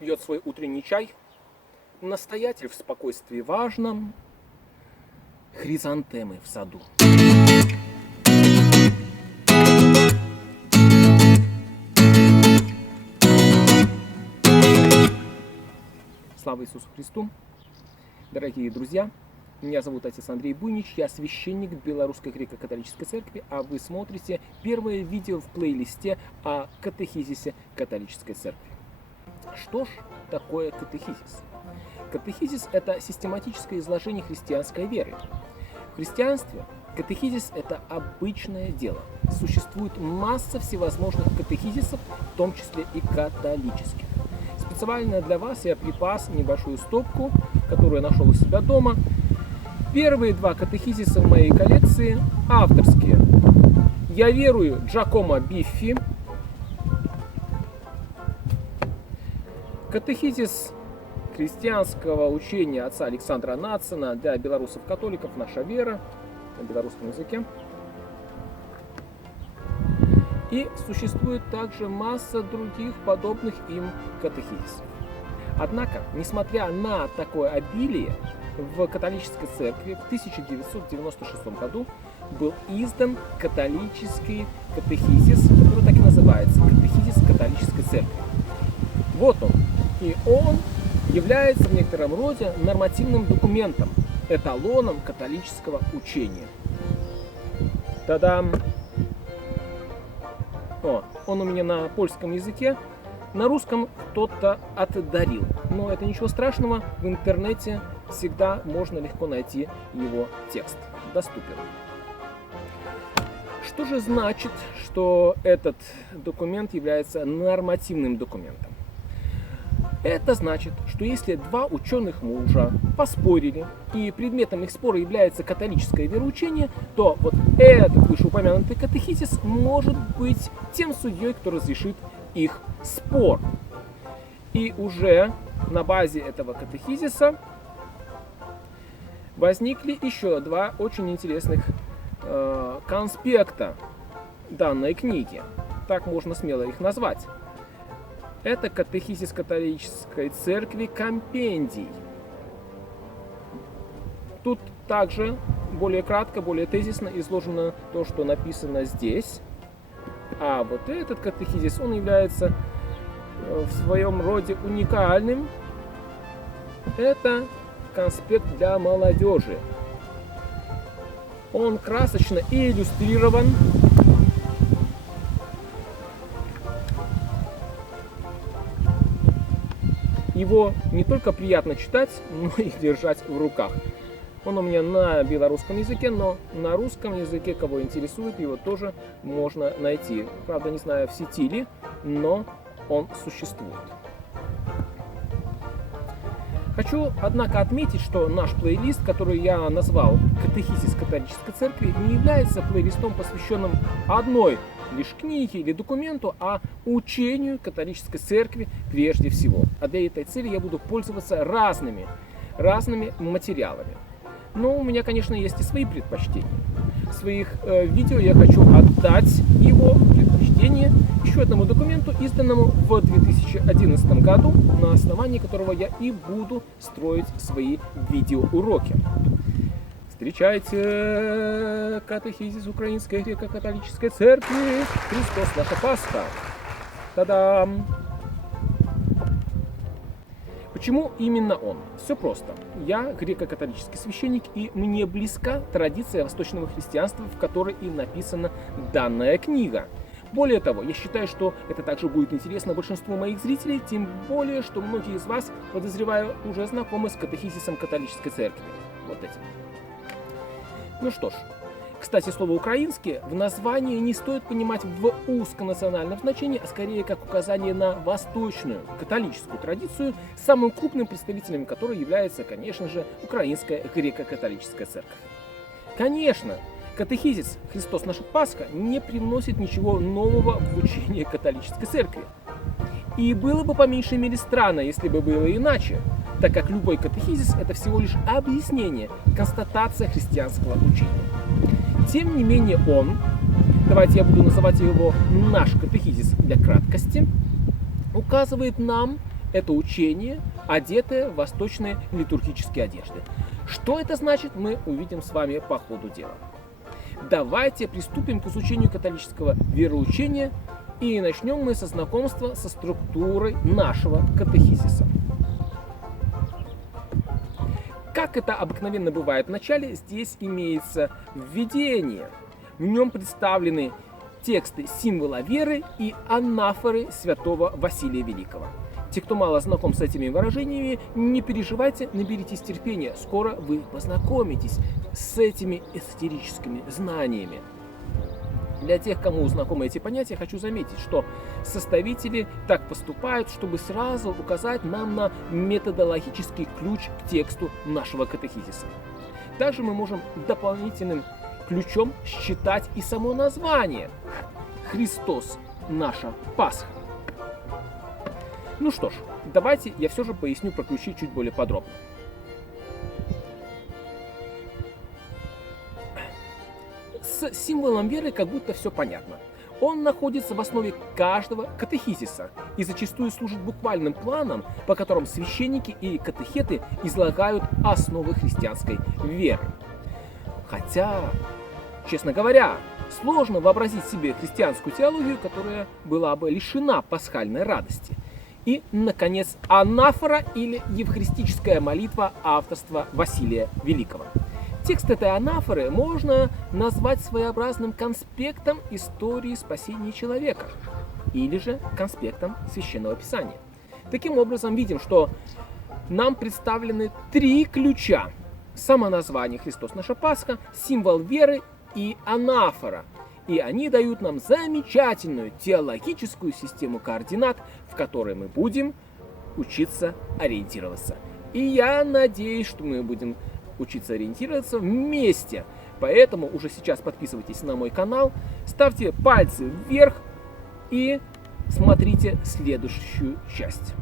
пьет свой утренний чай, настоятель в спокойствии важном, хризантемы в саду. Слава Иисусу Христу! Дорогие друзья, меня зовут отец Андрей Буйнич, я священник Белорусской греко-католической церкви, а вы смотрите первое видео в плейлисте о катехизисе католической церкви. Что ж такое катехизис? Катехизис – это систематическое изложение христианской веры. В христианстве катехизис – это обычное дело. Существует масса всевозможных катехизисов, в том числе и католических. Специально для вас я припас небольшую стопку, которую я нашел у себя дома. Первые два катехизиса в моей коллекции авторские. «Я верую» Джакомо Биффи. Катехизис христианского учения отца Александра Нацина для белорусов-католиков «Наша вера» на белорусском языке. И существует также масса других подобных им катехизисов. Однако, несмотря на такое обилие, в католической церкви в 1996 году был издан католический катехизис, который так и называется – катехизис католической церкви. Вот он. И он является в некотором роде нормативным документом, эталоном католического учения. Та-дам! Он у меня на польском языке, на русском кто-то отдарил. Но это ничего страшного, в интернете всегда можно легко найти его текст. Доступен. Что же значит, что этот документ является нормативным документом? Это значит, что если два ученых мужа поспорили, и предметом их спора является католическое вероучение, то вот этот вышеупомянутый катехизис может быть тем судьей, кто разрешит их спор. И уже на базе этого катехизиса возникли еще два очень интересных конспекта данной книги. Так можно смело их назвать. Это катехизис католической церкви компендий. Тут также более кратко, более тезисно изложено то, что написано здесь. А вот этот катехизис, он является в своем роде уникальным. Это конспект для молодежи. Он красочно иллюстрирован. Его не только приятно читать, но и держать в руках. Он у меня на белорусском языке, но на русском языке, кого интересует, его тоже можно найти. Правда, не знаю, в сети ли, но он существует. Хочу, однако, отметить, что наш плейлист, который я назвал «Катехизис католической церкви», не является плейлистом, посвященным одной лишь книге или документу, а учению католической церкви прежде всего. А для этой цели я буду пользоваться разными материалами. Но у меня, конечно, есть и свои предпочтения. В своих видео я хочу отдать его предпочтение еще одному документу, изданному в 2011 году, на основании которого я и буду строить свои видеоуроки. Встречайте катехизис Украинской греко-католической церкви «Христос наша Пасха». Та-дам! Почему именно он? Все просто. Я греко-католический священник, и мне близка традиция восточного христианства, в которой и написана данная книга. Более того, я считаю, что это также будет интересно большинству моих зрителей, тем более, что многие из вас, подозреваю, уже знакомы с катехизисом католической церкви. Вот этим. Ну что ж, кстати, слово «украинские» в названии не стоит понимать в узконациональном значении, а скорее как указание на восточную католическую традицию, самым крупным представителем которой является, конечно же, Украинская греко-католическая церковь. Конечно, катехизис «Христос наша Пасха» не привносит ничего нового в учение католической церкви. И было бы по меньшей мере странно, если бы было иначе, так как любой катехизис – это всего лишь объяснение, констатация христианского учения. Тем не менее он, давайте я буду называть его наш катехизис для краткости, указывает нам это учение, одетое в восточные литургические одежды. Что это значит, мы увидим с вами по ходу дела. Давайте приступим к изучению католического вероучения, и начнем мы со знакомства со структурой нашего катехизиса. Как это обыкновенно бывает в начале, здесь имеется введение. В нем представлены тексты символа веры и анафоры святого Василия Великого. Те, кто мало знаком с этими выражениями, не переживайте, наберитесь терпения. Скоро вы познакомитесь с этими эзотерическими знаниями. Для тех, кому знакомы эти понятия, хочу заметить, что составители так поступают, чтобы сразу указать нам на методологический ключ к тексту нашего катехизиса. Также мы можем дополнительным ключом считать и само название «Христос – наша Пасха». Ну что ж, давайте я все же поясню про ключи чуть более подробно. С символом веры как будто все понятно. Он находится в основе каждого катехизиса и зачастую служит буквальным планом, по которым священники и катехеты излагают основы христианской веры. Хотя, честно говоря, сложно вообразить себе христианскую теологию, которая была бы лишена пасхальной радости. И, наконец, анафора или евхаристическая молитва авторства Василия Великого. Текст этой анафоры можно назвать своеобразным конспектом истории спасения человека или же конспектом Священного Писания. Таким образом, видим, что нам представлены три ключа: самоназвание «Христос наша Пасха», символ веры и анафора. И они дают нам замечательную теологическую систему координат, в которой мы будем учиться ориентироваться. И я надеюсь, что мы будем учиться ориентироваться вместе. Поэтому уже сейчас подписывайтесь на мой канал, ставьте пальцы вверх и смотрите следующую часть.